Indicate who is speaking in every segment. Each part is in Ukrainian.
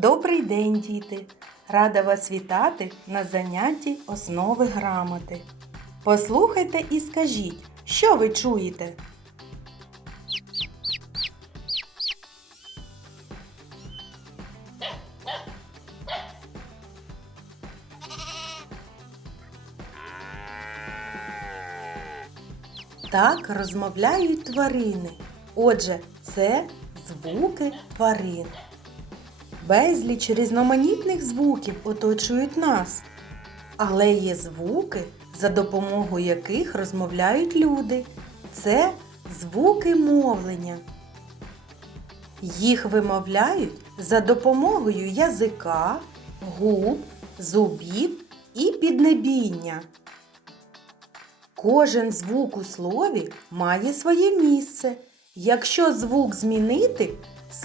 Speaker 1: Добрий день, діти! Рада вас вітати на занятті основи грамоти. Послухайте і скажіть, що ви чуєте? Так розмовляють тварини. Отже, це звуки тварин. Безліч різноманітних звуків оточують нас. Але є звуки, за допомогою яких розмовляють люди. Це звуки мовлення. Їх вимовляють за допомогою язика, губ, зубів і піднебіння. Кожен звук у слові має своє місце. Якщо звук змінити,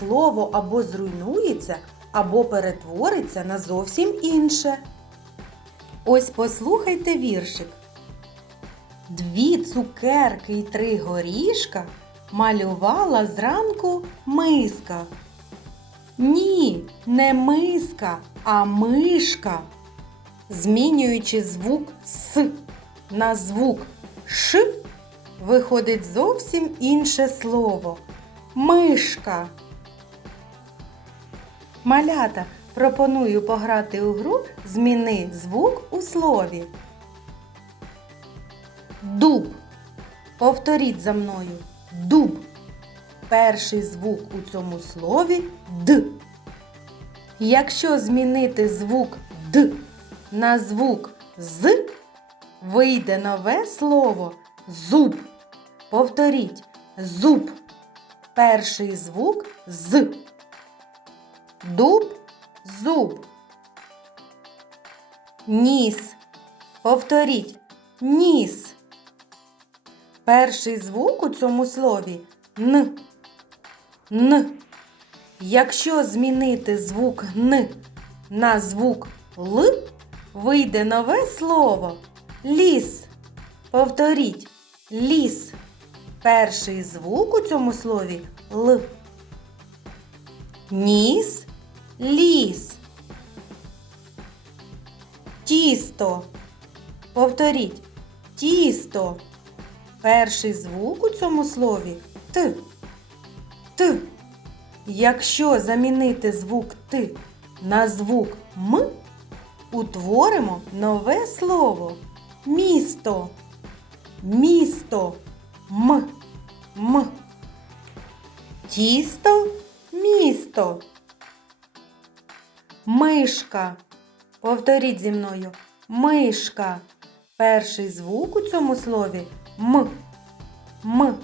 Speaker 1: слово або зруйнується, або перетвориться на зовсім інше. Ось послухайте віршик. Дві цукерки й три горішка малювала зранку миска. Ні, не миска, а мишка. Змінюючи звук С на звук Ш, виходить зовсім інше слово мишка. Малята пропоную пограти у гру Зміни звук у слові. Дуб. Повторіть за мною. Дуб. Перший звук у цьому слові Д. Якщо змінити звук Д на звук З, вийде нове слово зуб. Повторіть зуб. Перший звук з. Дуб зуб. Ніс. Повторіть ніс. Перший звук у цьому слові н. Н. Якщо змінити звук н на звук л, вийде нове слово ліс. Повторіть ліс. Перший звук у цьому слові Л. Ніс, ліс. Тісто. Повторіть. Тісто. Перший звук у цьому слові Т. Т. Якщо замінити звук Т на звук М, утворимо нове слово місто. Місто. М. М. Тісто. Місто. Мишка. Повторіть зі мною. Мишка. Перший звук у цьому слові М. М.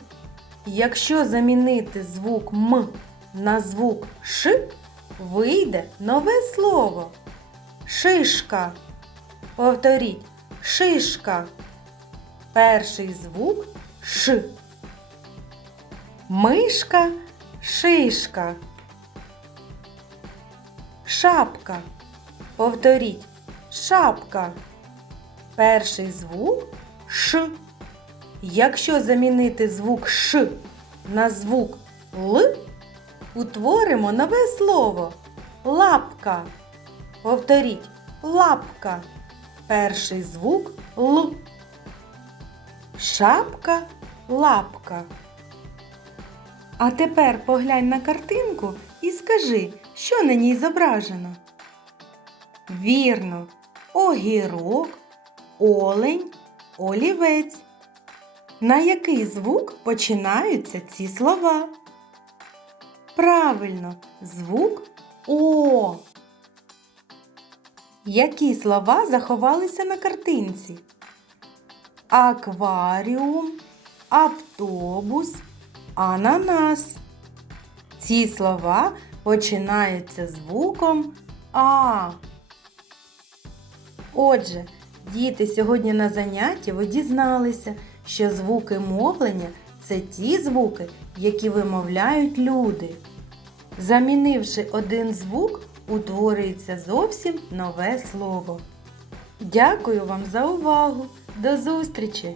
Speaker 1: Якщо замінити звук М на звук Ш, вийде нове слово. Шишка. Повторіть. Шишка. Перший звук Ш. Мишка, шишка. Шапка. Повторіть. Шапка. Перший звук Ш. Якщо замінити звук Ш на звук Л, утворимо нове слово лапка. Повторіть лапка. Перший звук Л. Шапка, лапка. А тепер поглянь на картинку і скажи, що на ній зображено. Вірно, огірок, олень, олівець. На який звук починаються ці слова? Правильно, звук О. Які слова заховалися на картинці? Акваріум, автобус, ананас. Ці слова починаються звуком А. Отже, діти сьогодні на занятті ви дізналися, що звуки мовлення це ті звуки, які вимовляють люди. Замінивши один звук, утворюється зовсім нове слово. Дякую вам за увагу! До зустрічі!